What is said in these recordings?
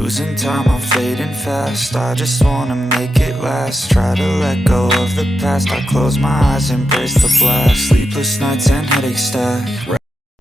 Losing time, I'm fading fast. I just wanna make it last. Try to let go of the past. I close my eyes, embrace the blast. Sleepless nights and headaches stack.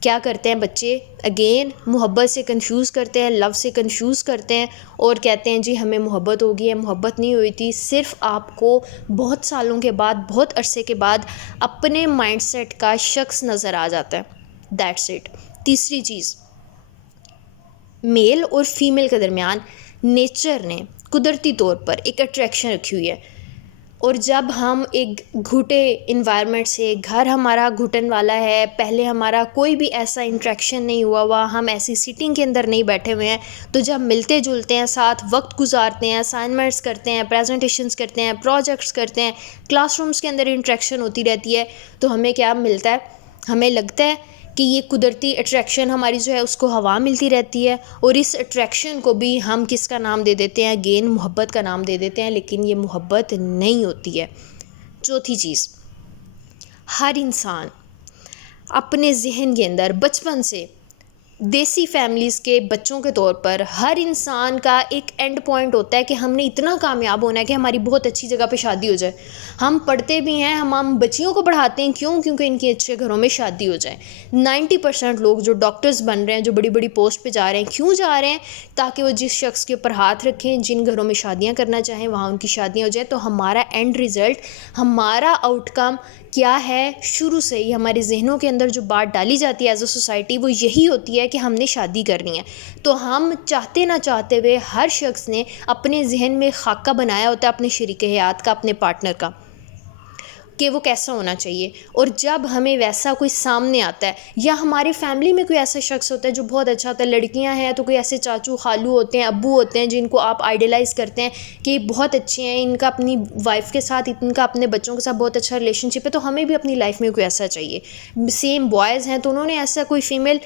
کیا کرتے ہیں بچے؟ Again محبت سے confuse کرتے ہیں، لو سے confuse کرتے ہیں اور کہتے ہیں جی ہمیں محبت ہوگی ہے، محبت نہیں ہوئی تھی، صرف آپ کو بہت سالوں کے بعد، بہت عرصے کے بعد اپنے مائنڈ سیٹ کا شخص نظر آ جاتا ہے، دیٹس اٹ۔ تیسری چیز، میل اور فیمیل کے درمیان نیچر نے قدرتی طور پر ایک اٹریکشن رکھی ہوئی ہے، اور جب ہم ایک گھٹے انوائرمنٹ سے، گھر ہمارا گھٹن والا ہے، پہلے ہمارا کوئی بھی ایسا انٹریکشن نہیں ہوا، ہم ایسی سیٹنگ کے اندر نہیں بیٹھے ہوئے ہیں، تو جب ملتے جلتے ہیں، ساتھ وقت گزارتے ہیں، اسائنمنٹس کرتے ہیں، پریزنٹیشنز کرتے ہیں، پروجیکٹس کرتے ہیں، کلاس رومز کے اندر انٹریکشن ہوتی رہتی ہے، تو ہمیں کیا ملتا ہے؟ ہمیں لگتا ہے کہ یہ قدرتی اٹریکشن ہماری جو ہے اس کو ہوا ملتی رہتی ہے، اور اس اٹریکشن کو بھی ہم کس کا نام دے دیتے ہیں؟ اگین محبت کا نام دے دیتے ہیں، لیکن یہ محبت نہیں ہوتی ہے۔ چوتھی چیز، ہر انسان اپنے ذہن کے اندر بچپن سے، دیسی فیملیز کے بچوں کے طور پر، ہر انسان کا ایک اینڈ پوائنٹ ہوتا ہے کہ ہم نے اتنا کامیاب ہونا ہے کہ ہماری بہت اچھی جگہ پہ شادی ہو جائے۔ ہم پڑھتے بھی ہیں، ہم بچیوں کو پڑھاتے ہیں، کیونکہ ان کی اچھے گھروں میں شادی ہو جائے۔ 90% لوگ جو ڈاکٹرز بن رہے ہیں، جو بڑی بڑی پوسٹ پہ جا رہے ہیں، کیوں جا رہے ہیں؟ تاکہ وہ جس شخص کے اوپر ہاتھ رکھیں، جن گھروں میں شادیاں کرنا چاہیں، وہاں ان کی شادیاں ہو جائیں۔ تو ہمارا اینڈ ریزلٹ، ہمارا آؤٹ کم کیا ہے؟ شروع سے ہی ہمارے ذہنوں کے اندر جو بات ڈالی جاتی ہے ایز اے سوسائٹی، وہ یہی ہوتی ہے کہ ہم نے شادی کرنی ہے۔ تو ہم چاہتے نہ چاہتے ہوئے ہر شخص نے اپنے ذہن میں خاکہ بنایا ہوتا ہے اپنے شریک حیات کا، اپنے پارٹنر کا، کہ وہ کیسا ہونا چاہیے۔ اور جب ہمیں ویسا کوئی سامنے آتا ہے، یا ہماری فیملی میں کوئی ایسا شخص ہوتا ہے جو بہت اچھا ہوتا ہے، لڑکیاں ہیں تو کوئی ایسے چاچو خالو ہوتے ہیں، ابو ہوتے ہیں، جن کو آپ آئیڈیلائز کرتے ہیں کہ یہ بہت اچھے ہیں، ان کا اپنی وائف کے ساتھ، ان کا اپنے بچوں کے ساتھ بہت اچھا ریلیشن شپ ہے، تو ہمیں بھی اپنی لائف میں کوئی ایسا چاہیے۔ سیم بوائز ہیں تو انہوں نے ایسا کوئی فیمیل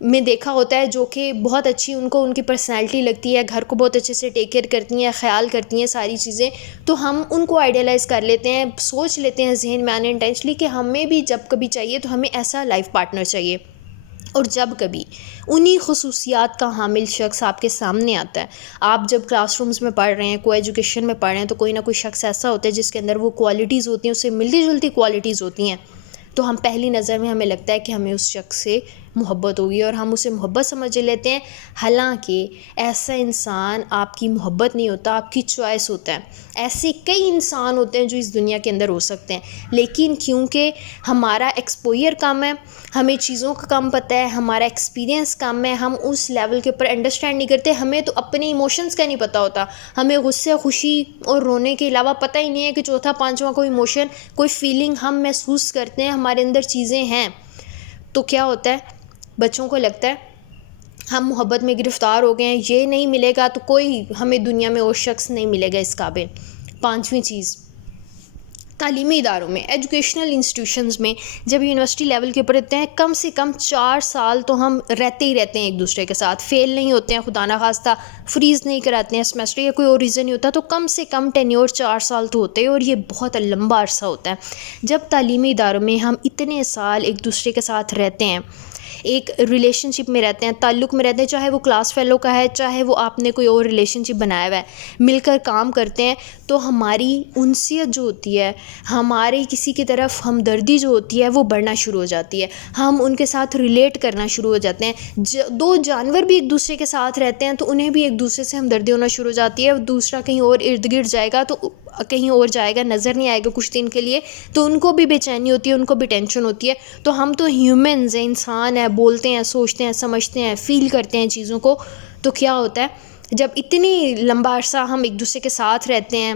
میں دیکھا ہوتا ہے جو کہ بہت اچھی، ان کو ان کی پرسنالٹی لگتی ہے، گھر کو بہت اچھے سے ٹیک کیئر کرتی ہیں، خیال کرتی ہیں ساری چیزیں، تو ہم ان کو آئیڈیلائز کر لیتے ہیں، سوچ لیتے ہیں ذہن میں انٹینشنلی کہ ہمیں بھی جب کبھی چاہیے تو ہمیں ایسا لائف پارٹنر چاہیے۔ اور جب کبھی انہی خصوصیات کا حامل شخص آپ کے سامنے آتا ہے، آپ جب کلاس رومز میں پڑھ رہے ہیں، کو ایجوکیشن میں پڑھ رہے ہیں، تو کوئی نہ کوئی شخص ایسا ہوتا ہے جس کے اندر وہ کوالٹیز ہوتی ہیں، اس سے ملتی جلتی کوالٹیز ہوتی ہیں، تو ہم پہلی نظر میں ہمیں لگتا ہے کہ ہمیں اس شخص سے محبت ہوگی، اور ہم اسے محبت سمجھ لیتے ہیں، حالانکہ ایسا انسان آپ کی محبت نہیں ہوتا، آپ کی چوائس ہوتا ہے۔ ایسے کئی انسان ہوتے ہیں جو اس دنیا کے اندر ہو سکتے ہیں، لیکن کیونکہ ہمارا ایکسپوئر کم ہے، ہمیں چیزوں کا کم پتہ ہے، ہمارا ایکسپیرینس کم ہے، ہم اس لیول کے اوپر انڈرسٹینڈ نہیں کرتے، ہمیں تو اپنے ایموشنز کا نہیں پتہ ہوتا، ہمیں غصے، خوشی اور رونے کے علاوہ پتہ ہی نہیں ہے کہ چوتھا پانچواں کوئی ایموشن، کوئی فیلنگ ہم محسوس کرتے ہیں، ہمارے اندر چیزیں ہیں۔ تو کیا ہوتا ہے؟ بچوں کو لگتا ہے ہم محبت میں گرفتار ہو گئے ہیں، یہ نہیں ملے گا تو کوئی ہمیں دنیا میں اور شخص نہیں ملے گا اس قابل۔ پانچویں چیز، تعلیمی اداروں میں، ایجوکیشنل انسٹیٹیوشنز میں جب یونیورسٹی لیول کے اوپر رہتے ہیں، کم سے کم 4 سال تو ہم رہتے ہی رہتے ہیں ایک دوسرے کے ساتھ، فیل نہیں ہوتے ہیں، خدا نخواستہ فریز نہیں کراتے ہیں سیمسٹر، یا کوئی اور ریزن نہیں ہوتا، تو کم سے کم ٹینیور 4 سال تو ہوتے ہیں، اور یہ بہت لمبا عرصہ ہوتا ہے۔ جب تعلیمی اداروں میں ہم اتنے سال ایک دوسرے کے ساتھ رہتے ہیں، ایک ریلیشن شپ میں رہتے ہیں، تعلق میں رہتے ہیں، چاہے وہ کلاس فیلو کا ہے، چاہے وہ آپ نے کوئی اور ریلیشن شپ بنایا ہوا ہے، مل کر کام کرتے ہیں، تو ہماری انسیت جو ہوتی ہے، ہماری کسی کی طرف ہمدردی جو ہوتی ہے، وہ بڑھنا شروع ہو جاتی ہے، ہم ان کے ساتھ ریلیٹ کرنا شروع ہو جاتے ہیں۔ دو جانور بھی ایک دوسرے کے ساتھ رہتے ہیں تو انہیں بھی ایک دوسرے سے ہمدردی ہونا شروع ہو جاتی ہے، دوسرا کہیں اور ارد گرد جائے گا تو کہیں اور جائے گا، نظر نہیں آئے گا کچھ دن کے لیے، تو ان کو بھی بے چینی ہوتی ہے، ان کو بھی ٹینشن ہوتی ہے۔ تو ہم تو ہیومنز ہیں، انسان ہیں، بولتے ہیں، سوچتے ہیں، سمجھتے ہیں، فیل کرتے ہیں چیزوں کو، تو کیا ہوتا ہے جب اتنی لمبا عرصہ ہم ایک دوسرے کے ساتھ رہتے ہیں،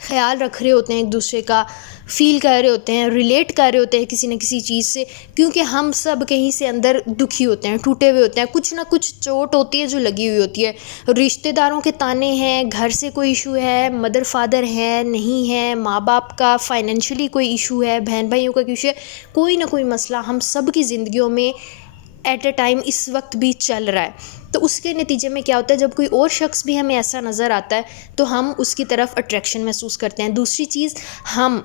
خیال رکھ رہے ہوتے ہیں ایک دوسرے کا، فیل کر رہے ہوتے ہیں، ریلیٹ کر رہے ہوتے ہیں کسی نہ کسی چیز سے، کیونکہ ہم سب کہیں سے اندر دکھی ہوتے ہیں، ٹوٹے ہوئے ہوتے ہیں، کچھ نہ کچھ چوٹ ہوتی ہے جو لگی ہوئی ہوتی ہے، رشتہ داروں کے تانے ہیں، گھر سے کوئی ایشو ہے، مدر فادر ہے نہیں ہے، ماں باپ کا فائنینشلی کوئی ایشو ہے، بہن بھائیوں کا ایشو ہے، کوئی نہ کوئی مسئلہ ہم سب کی زندگیوں میں ایٹ اے ٹائم اس وقت بھی چل رہا ہے۔ تو اس کے نتیجے میں کیا ہوتا ہے، جب کوئی اور شخص بھی ہمیں ایسا نظر آتا ہے تو ہم اس کی طرف اٹریکشن محسوس کرتے ہیں۔ دوسری چیز، ہم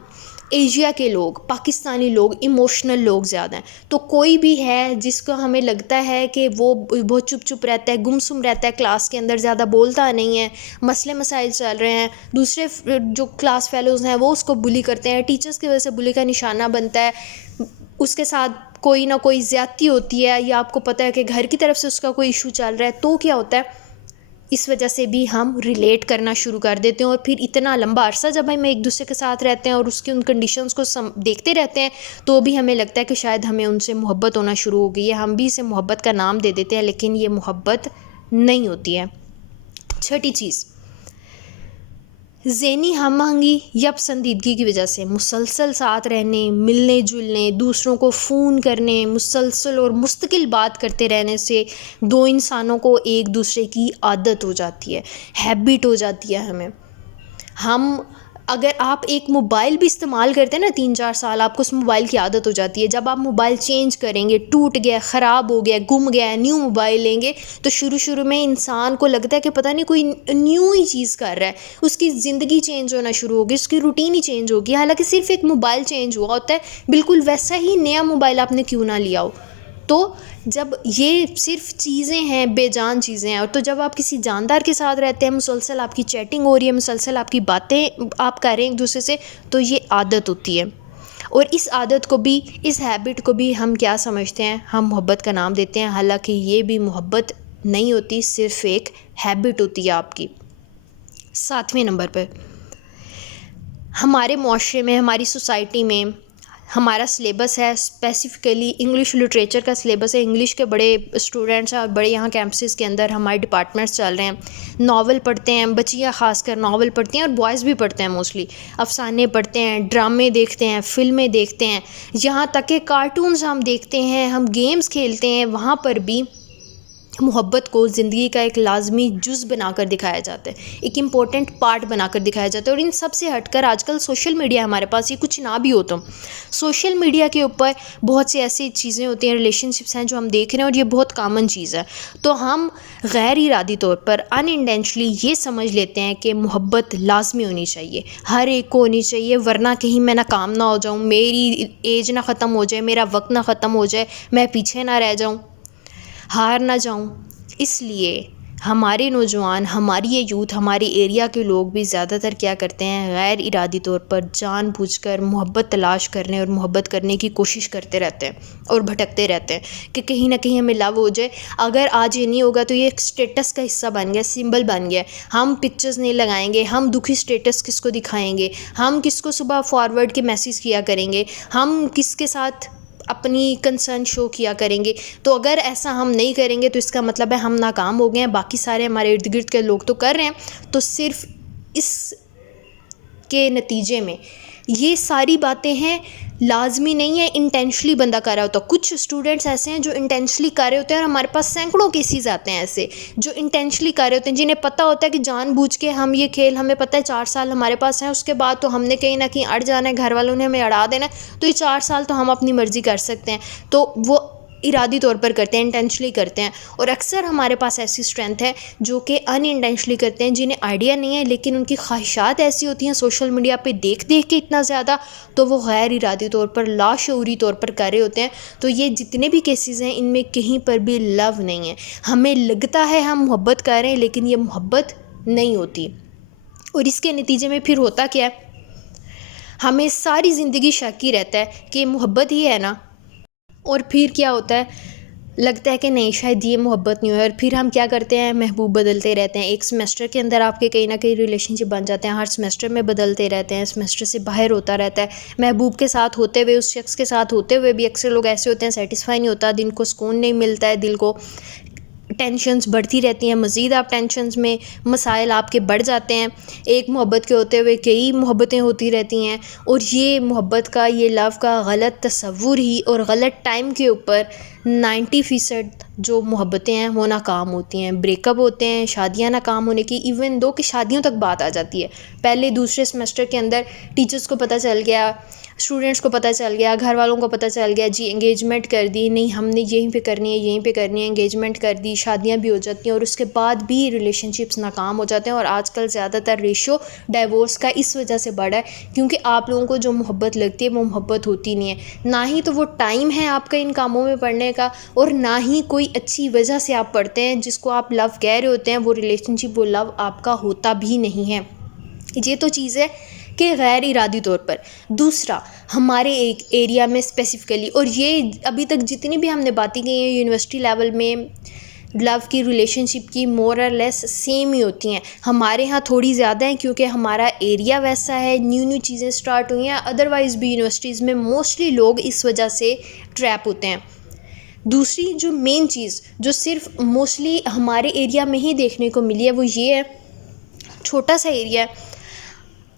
ایشیا کے لوگ، پاکستانی لوگ ایموشنل لوگ زیادہ ہیں، تو کوئی بھی ہے جس کو ہمیں لگتا ہے کہ وہ بہت چپ چپ رہتا ہے، گمسم رہتا ہے کلاس کے اندر، زیادہ بولتا نہیں ہے، مسئلے مسائل چل رہے ہیں، دوسرے جو کلاس فیلوز ہیں وہ اس کو بلی کرتے ہیں، ٹیچرز کی وجہ سے بلی کا نشانہ بنتا ہے، اس کے ساتھ کوئی نہ کوئی زیادتی ہوتی ہے یا آپ کو پتہ ہے کہ گھر کی طرف سے اس کا کوئی ایشو چل رہا ہے، تو کیا ہوتا ہے اس وجہ سے بھی ہم ریلیٹ کرنا شروع کر دیتے ہیں، اور پھر اتنا لمبا عرصہ جب ہم ایک دوسرے کے ساتھ رہتے ہیں اور اس کی ان کنڈیشنز کو دیکھتے رہتے ہیں تو بھی ہمیں لگتا ہے کہ شاید ہمیں ان سے محبت ہونا شروع ہو گئی ہے، ہم بھی اسے محبت کا نام دے دیتے ہیں، لیکن یہ محبت نہیں ہوتی ہے۔ چھٹی چیز، ذہنی ہم آہنگی یا پسندیدگی کی وجہ سے مسلسل ساتھ رہنے، ملنے جلنے، دوسروں کو فون کرنے، مسلسل اور مستقل بات کرتے رہنے سے دو انسانوں کو ایک دوسرے کی عادت ہو جاتی ہے، ہیبٹ ہو جاتی ہے ہم اگر آپ ایک موبائل بھی استعمال کرتے ہیں نا 3-4 سال، آپ کو اس موبائل کی عادت ہو جاتی ہے۔ جب آپ موبائل چینج کریں گے، ٹوٹ گیا، خراب ہو گیا، گم گیا، نیو موبائل لیں گے تو شروع میں انسان کو لگتا ہے کہ پتہ نہیں کوئی نیو ہی چیز کر رہا ہے، اس کی زندگی چینج ہونا شروع ہوگی، اس کی روٹین ہی چینج ہوگی، حالانکہ صرف ایک موبائل چینج ہوا ہوتا ہے، بالکل ویسا ہی نیا موبائل آپ نے کیوں نہ لیا ہو۔ تو جب یہ صرف چیزیں ہیں، بے جان چیزیں ہیں، اور تو جب آپ کسی جاندار کے ساتھ رہتے ہیں، مسلسل آپ کی چیٹنگ ہو رہی ہے، مسلسل آپ کی باتیں آپ کر رہے ہیں ایک دوسرے سے، تو یہ عادت ہوتی ہے، اور اس عادت کو بھی، اس ہیبٹ کو بھی ہم کیا سمجھتے ہیں؟ ہم محبت کا نام دیتے ہیں، حالانکہ یہ بھی محبت نہیں ہوتی، صرف ایک ہیبٹ ہوتی ہے آپ کی۔ 7ویں نمبر پر، ہمارے معاشرے میں، ہماری سوسائٹی میں ہمارا سلیبس ہے، اسپیسیفکلی انگلش لٹریچر کا سلیبس ہے، انگلش کے بڑے اسٹوڈنٹس ہیں اور بڑے یہاں کیمپسز کے اندر ہمارے ڈپارٹمنٹس چل رہے ہیں، ناول پڑھتے ہیں، بچیاں خاص کر ناول پڑھتی ہیں اور بوائز بھی پڑھتے ہیں موسٹلی، افسانے پڑھتے ہیں، ڈرامے دیکھتے ہیں، فلمیں دیکھتے ہیں، یہاں تک کہ کارٹونز ہم دیکھتے ہیں، ہم گیمز کھیلتے ہیں، وہاں پر بھی محبت کو زندگی کا ایک لازمی جز بنا کر دکھایا جاتا ہے، ایک امپورٹنٹ پارٹ بنا کر دکھایا جاتا ہے۔ اور ان سب سے ہٹ کر آج کل سوشل میڈیا ہمارے پاس، یہ کچھ نہ بھی ہو تو سوشل میڈیا کے اوپر بہت سی ایسی چیزیں ہوتی ہیں، ریلیشن شپس ہیں جو ہم دیکھ رہے ہیں، اور یہ بہت کامن چیز ہے، تو ہم غیر ارادی طور پر ان انٹینشنلی یہ سمجھ لیتے ہیں کہ محبت لازمی ہونی چاہیے، ہر ایک کو ہونی چاہیے، ورنہ کہیں میں ناکام نہ ہو جاؤں، میری ایج نہ ختم ہو جائے، میرا وقت نہ ختم ہو جائے، میں پیچھے نہ رہ جاؤں، ہار نہ جاؤں۔ اس لیے ہمارے نوجوان، ہماری یہ یوتھ، ہمارے ایریا کے لوگ بھی زیادہ تر کیا کرتے ہیں؟ غیر ارادی طور پر جان بوجھ کر محبت تلاش کرنے اور محبت کرنے کی کوشش کرتے رہتے ہیں اور بھٹکتے رہتے ہیں کہ کہیں نہ کہیں ہمیں لو ہو جائے۔ اگر آج یہ نہیں ہوگا تو یہ ایک اسٹیٹس کا حصہ بن گیا، سمبل بن گیا، ہم پکچرز نہیں لگائیں گے، ہم دکھی اسٹیٹس کس کو دکھائیں گے، ہم کس کو صبح فارورڈ کے میسیج کیا کریں گے، ہم کس کے ساتھ اپنی کنسرن شو کیا کریں گے۔ تو اگر ایسا ہم نہیں کریں گے تو اس کا مطلب ہے ہم ناکام ہو گئے ہیں، باقی سارے ہمارے ارد گرد کے لوگ تو کر رہے ہیں۔ تو صرف اس کے نتیجے میں یہ ساری باتیں ہیں، لازمی نہیں ہے انٹینشلی بندہ کر رہا ہوتا۔ کچھ اسٹوڈنٹس ایسے ہیں جو انٹینشلی کر رہے ہوتے ہیں، اور ہمارے پاس سینکڑوں کیسز آتے ہیں ایسے جو انٹینشلی کر رہے ہوتے ہیں، جنہیں پتہ ہوتا ہے کہ جان بوجھ کے ہم یہ کھیل، ہمیں پتہ ہے 4 سال ہمارے پاس ہیں، اس کے بعد تو ہم نے کہیں نہ کہیں اڑ جانا ہے، گھر والوں نے ہمیں اڑا دینا ہے، تو یہ 4 سال تو ہم اپنی مرضی کر سکتے ہیں، تو وہ ارادی طور پر کرتے ہیں، انٹینشلی کرتے ہیں۔ اور اکثر ہمارے پاس ایسی اسٹرینتھ ہے جو کہ ان انٹینشلی کرتے ہیں، جنہیں آئیڈیا نہیں ہے، لیکن ان کی خواہشات ایسی ہوتی ہیں سوشل میڈیا پہ دیکھ دیکھ کے اتنا زیادہ، تو وہ غیر ارادی طور پر، لاشعوری طور پر کر رہے ہوتے ہیں۔ تو یہ جتنے بھی کیسز ہیں، ان میں کہیں پر بھی لو نہیں ہے، ہمیں لگتا ہے ہم محبت کر رہے ہیں، لیکن یہ محبت نہیں ہوتی۔ اور اس کے نتیجے میں پھر ہوتا کیا ہے؟ ہمیں ساری زندگی شک ہی رہتا ہے کہ محبت ہی ہے نا، اور پھر کیا ہوتا ہے؟ لگتا ہے کہ نہیں، شاید یہ محبت نہیں ہو، اور پھر ہم کیا کرتے ہیں؟ محبوب بدلتے رہتے ہیں۔ ایک سمیسٹر کے اندر آپ کے کہیں نہ کہیں ریلیشن شپ بن جاتے ہیں، ہر سمیسٹر میں بدلتے رہتے ہیں، سمیسٹر سے باہر ہوتا رہتا ہے، محبوب کے ساتھ ہوتے ہوئے، اس شخص کے ساتھ ہوتے ہوئے بھی اکثر لوگ ایسے ہوتے ہیں سیٹسفائی نہیں ہوتا، دل کو سکون نہیں ملتا ہے، دل کو ٹینشنز بڑھتی رہتی ہیں، مزید آپ ٹینشنز میں، مسائل آپ کے بڑھ جاتے ہیں، ایک محبت کے ہوتے ہوئے کئی محبتیں ہوتی رہتی ہیں، اور یہ محبت کا، یہ لو کا غلط تصور ہی اور غلط ٹائم کے اوپر 90% جو محبتیں ہیں وہ ناکام ہوتی ہیں، بریک اپ ہوتے ہیں، شادیاں ناکام ہونے کی، ایون دو کہ شادیوں تک بات آ جاتی ہے۔ پہلے دوسرے سمیسٹر کے اندر ٹیچرز کو پتہ چل گیا، اسٹوڈنٹس کو پتہ چل گیا، گھر والوں کو پتہ چل گیا، جی انگیجمنٹ کر دی، نہیں ہم نے یہیں پہ کرنی ہے، یہیں پہ کرنی ہے، انگیجمنٹ کر دی، شادیاں بھی ہو جاتی ہیں، اور اس کے بعد بھی ریلیشن شپس ناکام ہو جاتے ہیں۔ اور آج کل زیادہ تر ریشو ڈائیورس کا اس وجہ سے بڑھا ہے کیونکہ آپ لوگوں کو جو محبت لگتی ہے وہ محبت ہوتی نہیں ہے، نہ ہی تو وہ ٹائم ہے آپ کا ان کاموں میں پڑھنے کا، اور نہ ہی کوئی اچھی وجہ سے آپ پڑھتے ہیں جس کو آپ لو کہہ رہے ہوتے ہیں، وہ ریلیشن شپ، وہ لو آپ کا ہوتا بھی نہیں ہے۔ یہ تو چیز ہے کہ غیر ارادی طور پر. دوسرا ہمارے ایک ایریا میں اسپیسیفکلی، اور یہ ابھی تک جتنی بھی ہم نے باتیں کی ہیں یونیورسٹی لیول میں لو کی، ریلیشن شپ کی، مور اور لیس سیم ہی ہوتی ہیں. ہمارے ہاں تھوڑی زیادہ ہیں کیونکہ ہمارا ایریا ویسا ہے، نیو چیزیں سٹارٹ ہوئی ہیں. ادروائز بھی یونیورسٹیز میں موسٹلی لوگ اس وجہ سے ٹریپ ہوتے ہیں. دوسری جو مین چیز جو صرف موسٹلی ہمارے ایریا میں ہی دیکھنے کو ملی ہے وہ یہ ہے، چھوٹا سا ایریا ہے،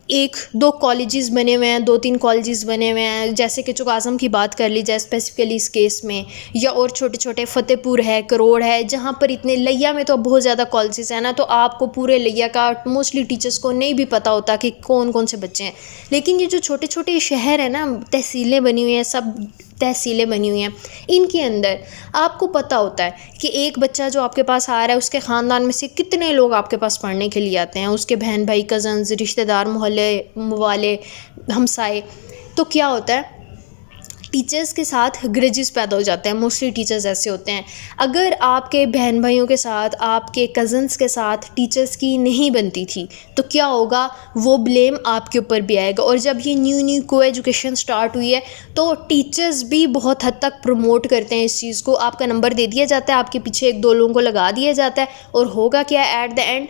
1-2 کالجز بنے ہوئے ہیں، 2-3 کالجز بنے ہوئے ہیں، جیسے کہ چوک اعظم کی بات کر لی جائے اسپیسیفکلی اس کیس میں، یا اور چھوٹے چھوٹے فتح پور ہے، کروڑ ہے، جہاں پر اتنے لیا میں تو بہت زیادہ کالجز ہیں نا، تو آپ کو پورے لیا کا موسٹلی ٹیچرس کو نہیں بھی پتہ ہوتا کہ کون کون سے بچے ہیں. لیکن یہ جو چھوٹے چھوٹے شہر ہیں نا، تحصیلیں بنی ہوئی ہیں، سب تحصیلیں بنی ہوئی ہیں، ان کے اندر آپ کو پتہ ہوتا ہے کہ ایک بچہ جو آپ کے پاس آ رہا ہے اس کے خاندان میں سے کتنے لوگ آپ کے پاس پڑھنے کے لیے آتے ہیں، اس کے بہن بھائی، کزنز، رشتہ دار، محلے والے، ہمسائے. تو کیا ہوتا ہے، ٹیچرز کے ساتھ گرجز پیدا ہو جاتے ہیں. موسٹلی ٹیچرز ایسے ہوتے ہیں. اگر آپ کے بہن بھائیوں کے ساتھ، آپ کے کزنس کے ساتھ ٹیچرز کی نہیں بنتی تھی تو کیا ہوگا، وہ بلیم آپ کے اوپر بھی آئے گا. اور جب یہ نیو کو ایجوکیشن سٹارٹ ہوئی ہے تو ٹیچرز بھی بہت حد تک پروموٹ کرتے ہیں اس چیز کو. آپ کا نمبر دے دیا جاتا ہے، آپ کے پیچھے 1-2 لوگوں کو لگا دیا جاتا ہے، اور ہوگا کیا ایٹ دا اینڈ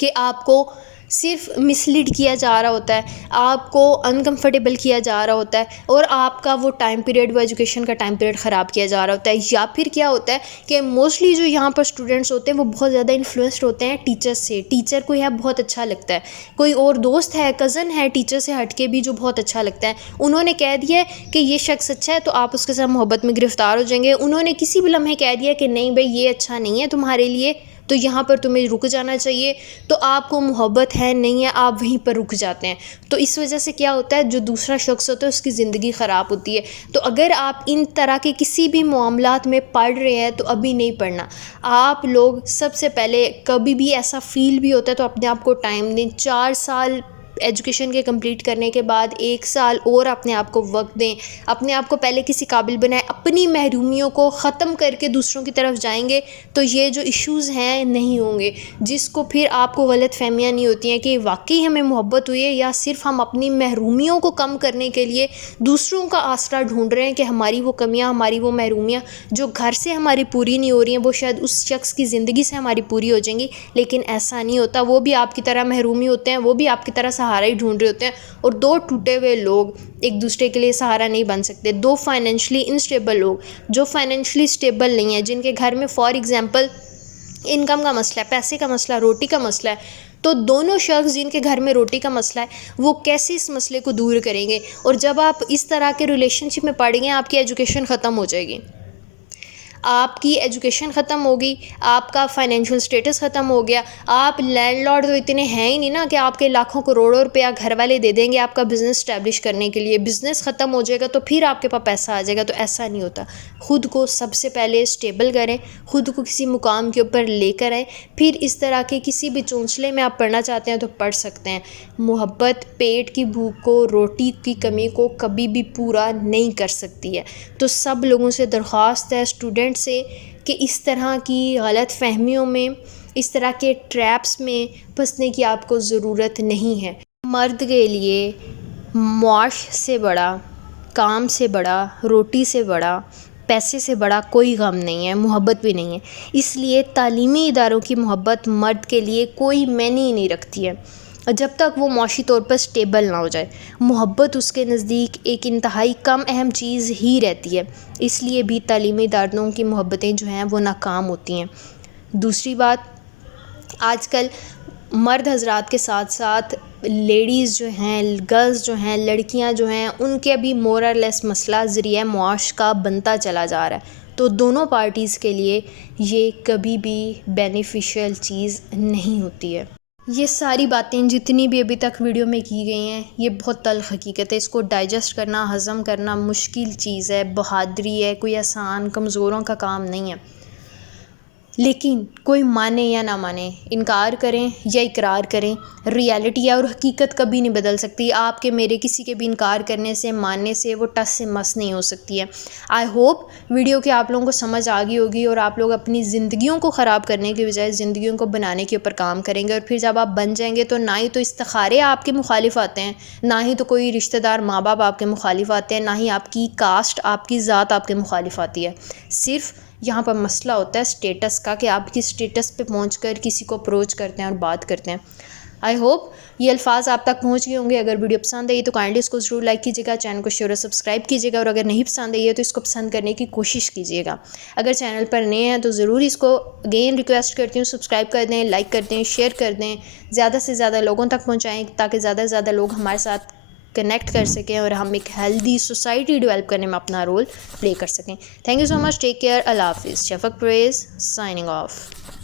کہ آپ کو صرف مس لیڈ کیا جا رہا ہوتا ہے، آپ کو انکمفرٹیبل کیا جا رہا ہوتا ہے، اور آپ کا وہ ٹائم پیریڈ، وہ ایجوکیشن کا ٹائم پیریڈ خراب کیا جا رہا ہوتا ہے. یا پھر کیا ہوتا ہے کہ موسٹلی جو یہاں پر اسٹوڈنٹس ہوتے ہیں وہ بہت زیادہ انفلوئنسڈ ہوتے ہیں ٹیچرس سے. ٹیچر کوئی ہے بہت اچھا لگتا ہے، کوئی اور دوست ہے، کزن ہے ٹیچر سے ہٹ کے بھی جو بہت اچھا لگتا ہے، انہوں نے کہہ دیا ہے کہ یہ شخص اچھا ہے تو آپ اس کے ساتھ محبت میں گرفتار ہو جائیں گے. انہوں نے کسی بھی لمحے کہہ دیا کہ نہیں بھائی یہ اچھا نہیں ہے تمہارے لیے، تو یہاں پر تمہیں رک جانا چاہیے، تو آپ کو محبت ہے نہیں ہے، آپ وہیں پر رک جاتے ہیں. تو اس وجہ سے کیا ہوتا ہے، جو دوسرا شخص ہوتا ہے اس کی زندگی خراب ہوتی ہے. تو اگر آپ ان طرح کے کسی بھی معاملات میں پڑھ رہے ہیں تو ابھی نہیں پڑھنا. آپ لوگ سب سے پہلے کبھی بھی ایسا فیل بھی ہوتا ہے تو اپنے آپ کو ٹائم دیں. 4 سال ایجوکیشن کے کمپلیٹ کرنے کے بعد 1 سال اور اپنے آپ کو وقت دیں، اپنے آپ کو پہلے کسی قابل بنائیں. اپنی محرومیوں کو ختم کر کے دوسروں کی طرف جائیں گے تو یہ جو ایشوز ہیں نہیں ہوں گے، جس کو پھر آپ کو غلط فہمیاں نہیں ہوتی ہیں کہ واقعی ہمیں محبت ہوئی ہے یا صرف ہم اپنی محرومیوں کو کم کرنے کے لیے دوسروں کا آسرا ڈھونڈ رہے ہیں کہ ہماری وہ کمیاں، ہماری وہ محرومیاں جو گھر سے ہماری پوری نہیں ہو رہی ہیں وہ شاید اس شخص کی زندگی سے ہماری پوری ہو جائیں گی. لیکن ایسا نہیں ہوتا، وہ بھی آپ کی طرح محرومی ہوتے ہیں، وہ بھی آپ کی طرح سہارا ہی ڈھونڈ رہے ہوتے ہیں. اور 2 ٹوٹے ہوئے لوگ ایک دوسرے کے لیے سہارا نہیں بن سکتے. 2 فائنینشلی انسٹیبل لوگ جو فائنینشلی اسٹیبل نہیں ہیں، جن کے گھر میں فار ایگزامپل انکم کا مسئلہ ہے، پیسے کا مسئلہ ہے، روٹی کا مسئلہ ہے، تو دونوں شخص جن کے گھر میں روٹی کا مسئلہ ہے وہ کیسے اس مسئلے کو دور کریں گے. اور جب آپ اس طرح کے ریلیشن شپ میں پڑیں گے آپ کی ایجوکیشن ختم ہو جائے گی، آپ کی ایجوکیشن ختم ہوگی، آپ کا فائنینشیل سٹیٹس ختم ہو گیا. آپ لینڈ لارڈ تو اتنے ہیں ہی نہیں نا کہ آپ کے لاکھوں کروڑوں روپیہ گھر والے دے دیں گے آپ کا بزنس اسٹیبلش کرنے کے لیے. بزنس ختم ہو جائے گا تو پھر آپ کے پاس پیسہ آ جائے گا. تو ایسا نہیں ہوتا. خود کو سب سے پہلے اسٹیبل کریں، خود کو کسی مقام کے اوپر لے کر آئیں، پھر اس طرح کے کسی بھی چونچلے میں آپ پڑھنا چاہتے ہیں تو پڑھ سکتے ہیں. محبت پیٹ کی بھوک کو، روٹی کی کمی کو کبھی بھی پورا نہیں کر سکتی ہے. تو سب لوگوں سے درخواست ہے، اسٹوڈنٹ سے، کہ اس طرح کی غلط فہمیوں میں، اس طرح کے ٹریپس میں پھنسنے کی آپ کو ضرورت نہیں ہے. مرد کے لیے معاش سے بڑا، کام سے بڑا، روٹی سے بڑا، پیسے سے بڑا کوئی غم نہیں ہے، محبت بھی نہیں ہے. اس لیے تعلیمی اداروں کی محبت مرد کے لیے کوئی معنی ہی نہیں رکھتی ہے جب تک وہ معاشی طور پر سٹیبل نہ ہو جائے. محبت اس کے نزدیک ایک انتہائی کم اہم چیز ہی رہتی ہے. اس لیے بھی تعلیمی اداروں کی محبتیں جو ہیں وہ ناکام ہوتی ہیں. دوسری بات، آج کل مرد حضرات کے ساتھ ساتھ لیڈیز جو ہیں، گرلز جو ہیں، لڑکیاں جو ہیں، ان کے بھی مور اور لیس مسئلہ ذریعہ معاش کا بنتا چلا جا رہا ہے. تو دونوں پارٹیز کے لیے یہ کبھی بھی بینیفیشل چیز نہیں ہوتی ہے. یہ ساری باتیں جتنی بھی ابھی تک ویڈیو میں کی گئی ہیں یہ بہت تلخ حقیقت ہے. اس کو ڈائجسٹ کرنا، ہضم کرنا مشکل چیز ہے، بہادری ہے، کوئی آسان کمزوروں کا کام نہیں ہے. لیکن کوئی مانے یا نہ مانے، انکار کریں یا اقرار کریں، ریالٹی ہے اور حقیقت کبھی نہیں بدل سکتی. آپ کے میرے کسی کے بھی انکار کرنے سے، ماننے سے وہ ٹس سے مس نہیں ہو سکتی ہے. آئی ہوپ ویڈیو کے آپ لوگوں کو سمجھ آ گئی ہوگی اور آپ لوگ اپنی زندگیوں کو خراب کرنے کے بجائے زندگیوں کو بنانے کے اوپر کام کریں گے. اور پھر جب آپ بن جائیں گے تو نہ ہی تو استخارے آپ کے مخالف آتے ہیں، نہ ہی تو کوئی رشتہ دار ماں باپ آپ کے مخالف آتے ہیں، نہ ہی آپ کی کاسٹ، آپ کی ذات آپ کے مخالف آتی ہے. صرف یہاں پر مسئلہ ہوتا ہے سٹیٹس کا، کہ آپ کس سٹیٹس پہ پہنچ کر کسی کو اپروچ کرتے ہیں اور بات کرتے ہیں. آئی ہوپ یہ الفاظ آپ تک پہنچ گئے ہوں گے. اگر ویڈیو پسند آئی تو کائنڈلی اس کو ضرور لائک کیجیے گا، چینل کو شیئر اور سبسکرائب کیجیے گا، اور اگر نہیں پسند آئی ہے تو اس کو پسند کرنے کی کوشش کیجیے گا. اگر چینل پر نئے ہیں تو ضرور اس کو اگین ریکویسٹ کرتی ہوں سبسکرائب کر دیں، لائک کر دیں، شیئر کر دیں، زیادہ سے زیادہ لوگوں تک پہنچائیں تاکہ زیادہ سے زیادہ لوگ ہمارے ساتھ کنیکٹ کر سکیں اور ہم ایک ہیلدی سوسائٹی ڈیولپ کرنے میں اپنا رول پلے کر سکیں. Thank you so much. Take care. اللہ حافظ. شفق پریز سائننگ آف.